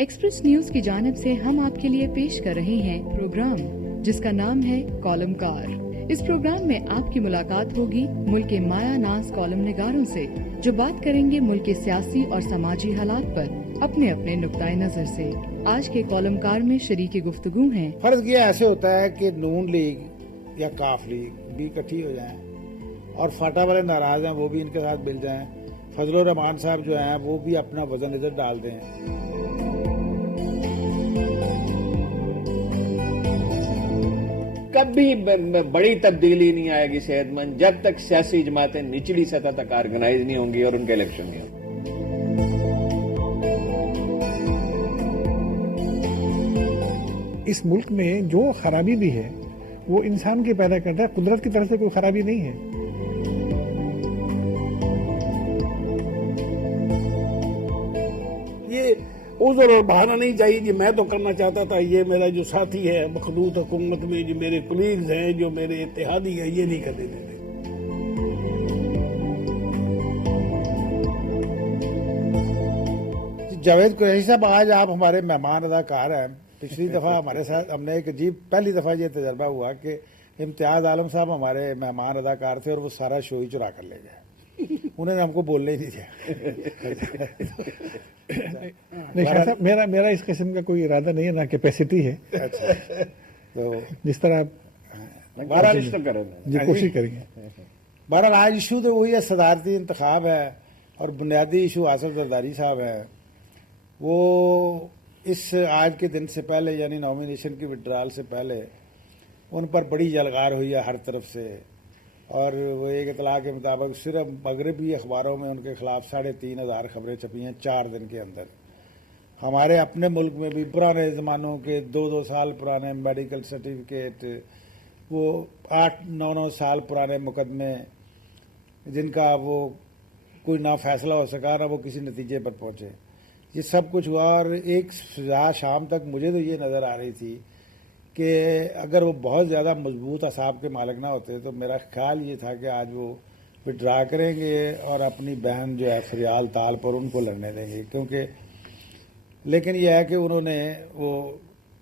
Express news की जानिब से हम आपके लिए पेश कर रहे हैं प्रोग्राम जिसका नाम है कॉलमकार। इस प्रोग्राम में आपकी मुलाकात होगी मुल्क के माया नाज कॉलम निगारों से, जो बात करेंगे मुल्क के सियासी और समाजी हालात पर अपने अपने नुक्ताए नजर से। आज के कॉलमकार में शरीक गुफ्तगू हैं। फर्ज ये ऐसे होता है कि नून लीग या काफ लीग भी इकट्ठी हो जाएं और फाटा वाले नाराज हैं वो भी इनके साथ मिल जाएं, फजलुर रहमान साहब जो हैं वो भी अपना वजन इधर डाल दें। कभी बड़ी तब्दीली नहीं आएगी सेहतमंद जब तक सियासी जमातें निचली सतह तक ऑर्गेनाइज नहीं होंगी और उनके इलेक्शन नहीं होंगे। इस मुल्क में जो खराबी भी है वो इंसान के पैदा करता है, कुदरत की तरफ से कोई खराबी नहीं है। ये उज़र और बहाना नहीं चाहिए कि मैं तो करना चाहता था, ये मेरा जो साथी है मखलूत हुकूमत में, जो मेरे कुलीग्स हैं, जो मेरे इत्तेहादी हैं, ये नहीं करने देते। जावेद कुरैशी साहब, आज आप हमारे मेहमान अदाकार हैं। पिछली दफा हमारे साथ हमने एक अजीब पहली दफा ये तजर्बा हुआ कि इम्तियाज आलम साहब हमारे मेहमान अदाकार थे और वो सारा शो ही चुरा कर ले गए। उन्होंने हमको बोलने ही नहीं दिया। नहीं साहब, मेरा इस किस्म का कोई इरादा नहीं है, ना कैपेसिटी है। अच्छा, तो जिस तरह आप कोशिश करेंगे। बहरहाल आज इशू तो वही है, सदारती इंतखाब है और बुनियादी इशू आसिफ जरदारी साहब है। वो इस आज के दिन से पहले यानी नॉमिनेशन की विड्रॉल से पहले उन पर बड़ी जलगार हुई है हर तरफ से, और वो एक इतला के मुताबिक सिर्फ मगरबी अखबारों में उनके खिलाफ 3,500 खबरें छपी हैं 4 दिन के अंदर। हमारे अपने मुल्क में भी पुराने ज़मानों के 2-2 साल पुराने मेडिकल सर्टिफिकेट, वो 8-9 साल पुराने मुकदमे जिनका वो कोई ना फैसला हो सका ना वो किसी नतीजे पर पहुँचे, ये सब कुछ हुआ। और एक सजा शाम तक मुझे तो ये नज़र आ रही थी कि अगर वो बहुत ज़्यादा मजबूत असाब के मालिक ना होते तो मेरा ख्याल ये था कि आज वो विड्रा करेंगे और अपनी बहन जो है फरियाल ताल पर उनको लड़ने देंगे, क्योंकि लेकिन यह है कि उन्होंने वो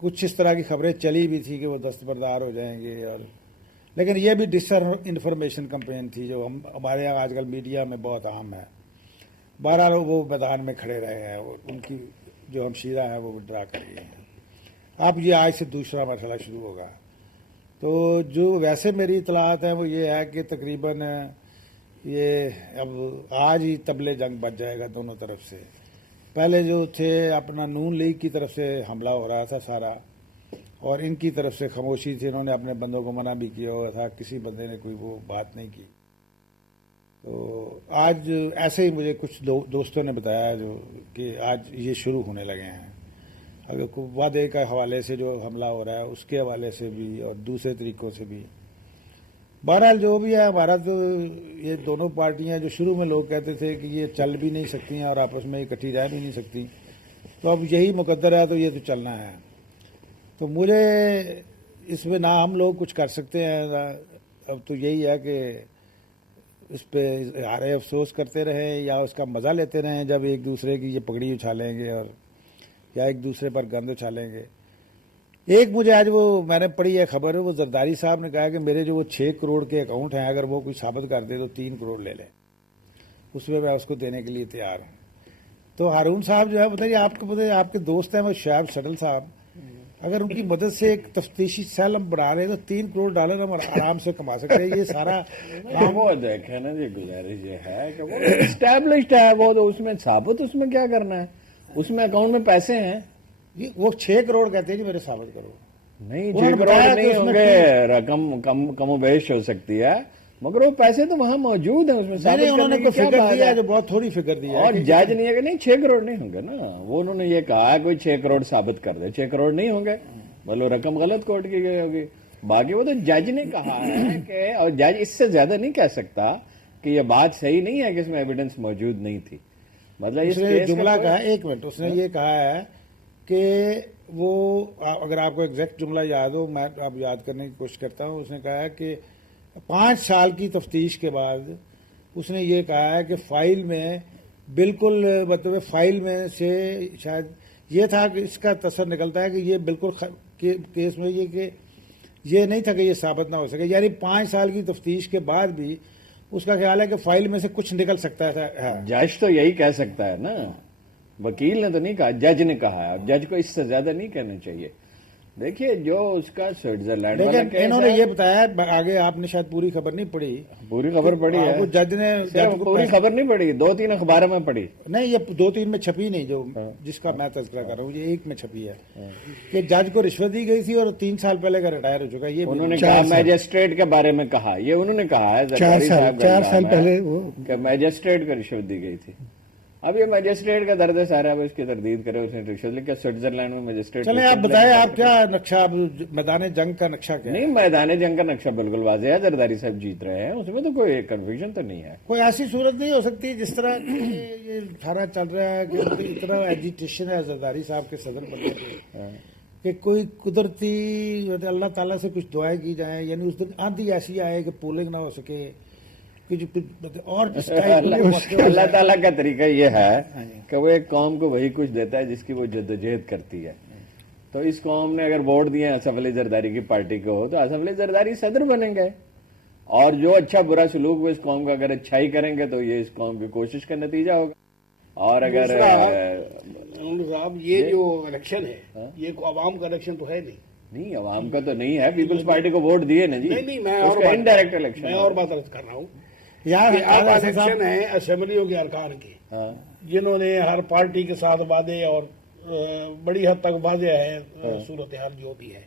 कुछ इस तरह की खबरें चली भी थी कि वो दस्तबरदार हो जाएंगे, और लेकिन ये भी डिसइंफॉर्मेशन कैंपेन थी जो हमारे यहाँ आजकल मीडिया में बहुत आम है। 12 लोग वो मैदान में खड़े रहे हैं, उनकी जो हमशीरा है वो विड्रा कर गए हैं। अब ये आज से दूसरा मरहला शुरू होगा। तो जो वैसे मेरी इतलात है वो ये है कि तकरीबन ये अब आज ही तबले जंग बच जाएगा दोनों तरफ से। पहले जो थे अपना नून लीग की तरफ से हमला हो रहा था सारा, और इनकी तरफ से खामोशी थी, इन्होंने अपने बंदों को मना भी किया हुआ था, किसी बंदे ने कोई वो बात नहीं की। तो आज ऐसे ही मुझे कुछ दोस्तों ने बताया जो कि आज ये शुरू होने लगे हैं। अगर वादे के हवाले से जो हमला हो रहा है उसके हवाले से भी और दूसरे तरीक़ों से भी। बहरहाल जो भी है, हमारा तो ये दोनों पार्टियां जो शुरू में लोग कहते थे कि ये चल भी नहीं सकती हैं और आपस में इकट्ठी रह भी नहीं सकती, तो अब यही मुकद्दर है, तो ये तो चलना है। तो मुझे इसमें ना हम लोग कुछ कर सकते हैं, अब तो यही है कि इस पे इज़हार अफसोस करते रहें या उसका मज़ा लेते रहें जब एक दूसरे की ये पगड़ी उछालेंगे और या एक दूसरे पर गंद उछालेंगे। एक मुझे आज वो मैंने पढ़ी है खबर, वो जरदारी साहब ने कहा कि मेरे जो वो 6 करोड़ के अकाउंट हैं अगर वो कोई साबित कर दे तो 3 करोड़ ले लें, उसमें मैं उसको देने के लिए तैयार हूँ। तो हारून साहब जो है बताइए, आपको पता है आपके दोस्त हैं वो शायब सटल साहब, अगर उनकी मदद से एक तफ्तीशी सेल हम बना रहे तो $3 करोड़ हम आराम से कमा सकते हैं। ये सारा वो देखे ना जी, गुजारिश ये है कि वो एस्टैब्लिश्ड है वो, तो उसमें साबित उसमें क्या करना है, उसमें अकाउंट में पैसे हैं। वो 6 करोड़ कहते हैं जी मेरे साबित करो। नहीं 6 करोड़ नहीं होंगे, रकम कमोबेश हो सकती है, मगर वो पैसे तो वहां मौजूद है, उसमें साबित उन्होंने करने की क्या बात दिया है, जो बहुत थोड़ी फिगर दी है। और जज नहीं है कि नहीं 6 करोड़ नहीं होंगे ना, वो उन्होंने ये कहा कोई 6 करोड़ साबित कर दे, 6 करोड़ नहीं होंगे, मतलब रकम गलत कोट की गई होगी। बाकी वो तो जज ने कहा है कि, और जज इससे ज्यादा नहीं कह सकता कि ये बात सही नहीं है कि इसमें एविडेंस मौजूद नहीं थी। मतलब इसने जुमला कहा, एक मिनट, उसने ये कहा है कि वो, अगर आपको एग्जैक्ट जुमला याद हो, मैं अब याद करने की कोशिश करता हूँ, उसने कहा है कि 5 साल की तफ्तीश के बाद उसने ये कहा है कि फाइल में बिल्कुल, मतलब फाइल में से शायद ये था कि इसका तसर निकलता है कि ये बिल्कुल केस में ये कि ये नहीं था कि ये साबित ना हो सके, यानी 5 साल की तफ्तीश के बाद भी उसका ख्याल है कि फाइल में से कुछ निकल सकता है। जज तो यही कह सकता है ना, वकील ने तो नहीं कहा, जज ने कहा है। अब जज को इससे ज्यादा नहीं कहना चाहिए। देखिए जो उसका स्विट्जरलैंड वाला लेकिन केस इन्होंने है, ये बताया आगे, आपने शायद पूरी खबर नहीं पढ़ी। पूरी खबर पढ़ी है, आपको जज ने सिर्फ पूरी खबर नहीं पढ़ी, 2-3 अखबारों में पढ़ी। नहीं, ये 2-3 में छपी नहीं, जो जिसका मैं तज़किरा कर रहा हूँ, ये एक में छपी है कि जज को रिश्वत दी गई थी और 3 साल पहले का रिटायर हो चुका है। ये उन्होंने कहा मैजिस्ट्रेट के बारे में कहा, ये उन्होंने कहा है 4 साल पहले वो मैजिस्ट्रेट को रिश्वत दी गई थी। अब ये मैजिस्ट्रेट का दर्द है सारा, अब इसकी तरदीद करे, उसने रिश्वत लेकर स्विट्जरलैंड में मैजिस्ट्रेट। चले आप बताएं, आप क्या नक्शा, मैदान जंग का नक्शा क्या है? नहीं, मैदान जंग का नक्शा बिल्कुल वाज़ेह है, जरदारी साहब जीत रहे हैं, उसमें तो कोई कंफ्यूजन तो नहीं है। कोई ऐसी सूरत नहीं हो सकती जिस तरह ये सारा चल रहा है कि इतना एजिटेशन है जरदारी साहब के सदर बनने पे कि कोई कुदरती अल्लाह ताला से कुछ दुआएं की जाए, यानी उस दिन आंधी ऐसी आए कि पोलिंग ना हो सके कि जो और अल्लाह ताला का तरीका ये है कि वो एक कौम को वही कुछ देता है जिसकी वो जद्दोजहद करती है। तो इस कौम ने अगर वोट दिए असफ अली जरदारी की पार्टी को, तो असफ अली जरदारी सदर बनेंगे, और जो अच्छा बुरा सलूक वो इस कौम का अगर अच्छाई करेंगे तो ये इस कौम की कोशिश का नतीजा होगा। और अगर साहब ये जो इलेक्शन है ये आवाम का इलेक्शन तो है नहीं, अवाम का तो नहीं है, पीपल्स पार्टी को वोट दिए ना जी। नहीं, मैं इनडायरेक्ट इलेक्शन, मैं और बात अर्ज कर रहा हूँ यार। अब इलेक्शन है असेंबलियों के अरकान की, जिन्होंने हर पार्टी के साथ वादे और बड़ी हद तक वादे है सूरत हाल जो भी है।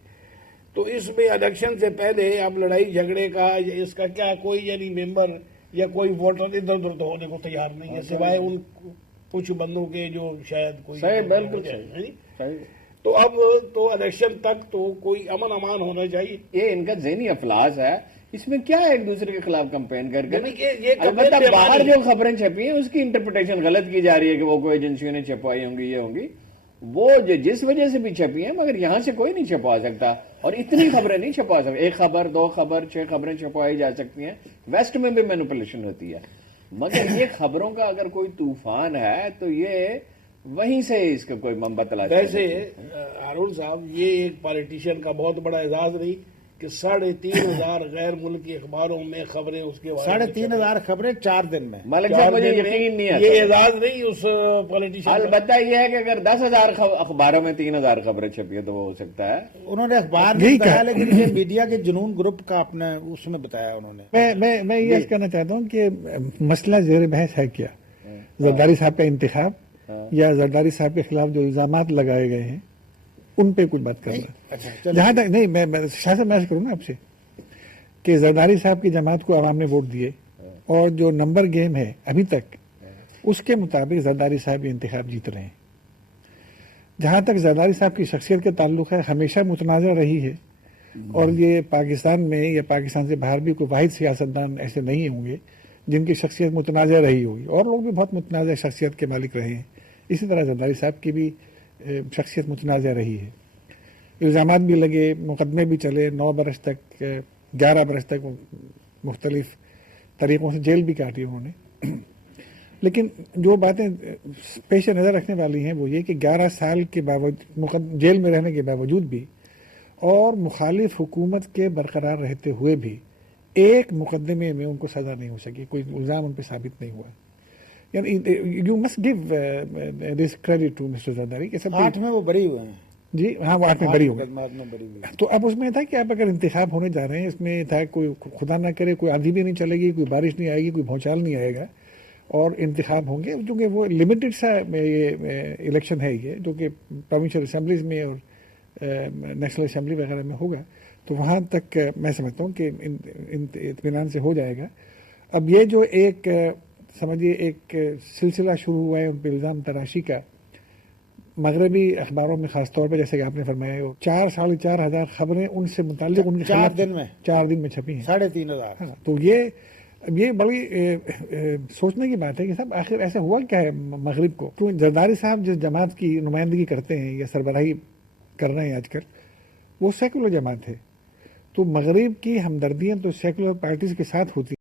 तो इसमें इलेक्शन से पहले अब लड़ाई झगड़े का इसका क्या कोई यानी मेंबर या कोई वोटर इधर उधर तो होने को तैयार नहीं है, सिवाय उन कुछ बंदों के जो शायद कोई सही, बिल्कुल सही। तो अब तो इलेक्शन तक तो कोई अमन अमान होना चाहिए। ये इनका ज़हनी अफलास है, इसमें क्या एक दूसरे के खिलाफ कंपेन करके। ये अलबत्ता बाहर जो खबरें छपी हैं उसकी इंटरप्रिटेशन गलत की जा रही है कि वो कोई एजेंसियों ने छपवाई होंगी, ये होंगी, वो जिस वजह से भी छपी है, मगर यहां से कोई नहीं छपवा सकता, और इतनी खबरें नहीं छपवा सकते। 1 खबर 2 खबर 6 खबरें छपवाई जा सकती हैं, वेस्ट में भी मैनिपुलेशन होती है, मगर ये खबरों का अगर कोई तूफान है तो ये वहीं से इसका कोई मंबा तलाश। वैसे हारून साहब, ये एक पॉलिटिशियन का बहुत बड़ा एजाज रही कि 3,500 गैर मुल्की अखबारों में खबरें उसके बारे में 3,500 खबरें 4 दिन में। मलिक साहब मुझे यकीन नहीं है, ये एजाज नहीं उस पॉलिटिशियन। अलबत्ता ये है कि अगर 10,000 अखबारों में 3,000 खबरें छपी है तो वो हो सकता है। उन्होंने अखबार नहीं बताया, लेकिन ये मीडिया के जुनून ग्रुप का अपने उसमें बताया उन्होंने। मैं ये कहना चाहता हूँ कि मसला जेर बहस है क्या, जरदारी साहब का इंतखाब या जरदारी साहब के खिलाफ जो इल्जामात लगाए गए हैं उन पे कुछ बात करना। जहां तक नहीं, मैं शायद मैं करूँ ना आपसे कि जरदारी साहब की जमात को आवाम ने वोट दिए, और जो नंबर गेम है अभी तक उसके मुताबिक जरदारी साहब ये इंतखाब जीत रहे हैं। जहां तक जरदारी साहब की शख्सियत के ताल्लुक है, हमेशा मुतनाज़ा रही है, और ये पाकिस्तान में या पाकिस्तान से बाहर भी कोई वाहिद सियासतदान ऐसे नहीं होंगे जिनकी शख्सियत मुतनाज़ा रही होगी, और लोग भी बहुत मुतनाज़ा शख्सियत के मालिक रहे हैं। इसी तरह जरदारी साहब की भी शख्सियत मुतनाज़ा रही है। इल्ज़ामात भी लगे, मुकदमे भी चले, 9 बरस तक 11 बरस तक मुख्तलिफ तरीक़ों से जेल भी काटी उन्होंने। लेकिन जो बातें पेश नज़र रखने वाली हैं वो ये कि 11 साल के बावजूद जेल में रहने के बावजूद भी और मुखालिफ हुकूमत के बरकरार रहते हुए भी एक मुकदमे में उनको सज़ा नहीं हो सकी, कोई इल्ज़ाम उन पर साबित नहीं हुआ। You must give this credit to mister Zardari कि सब 8 में वो बरी हुए हैं जी। हाँ, वो 8 में बरी हुए। तो अब उसमें था कि आप अगर इंतखाब होने जा रहे हैं, इसमें था कोई खुदा ना करे कोई आंधी भी नहीं चलेगी, कोई बारिश नहीं आएगी, कोई भौचाल नहीं आएगा, और इंतखाब होंगे, क्योंकि वो लिमिटेड सा ये इलेक्शन है ये, जो कि प्रोविंशियल असम्बलीज में और नेशनल असम्बली वगैरह में होगा। तो वहाँ तक मैं समझता हूँ कि इत्मीनान से हो जाएगा। अब ये जो एक समझिए एक सिलसिला शुरू हुआ है उन पर इल्ज़ाम तराशी का, मगरबी अखबारों में खासतौर पर, जैसे कि आपने फरमाया, 4-4.5 हज़ार खबरें उनसे मुताल्लिक़ उनके 4 दिन में छपी हैं, 3,500। हाँ, तो ये बड़ी सोचने की बात है कि साहब आखिर ऐसा हुआ क्या है मगरिब को। तो जरदारी साहब जिस जमात की नुमाइंदगी करते हैं या सरबराही कर रहे हैं आजकल, वो सेकुलर जमात है, तो मगरिब की हमदर्दियाँ तो सेकुलर पार्टीज़ के साथ होती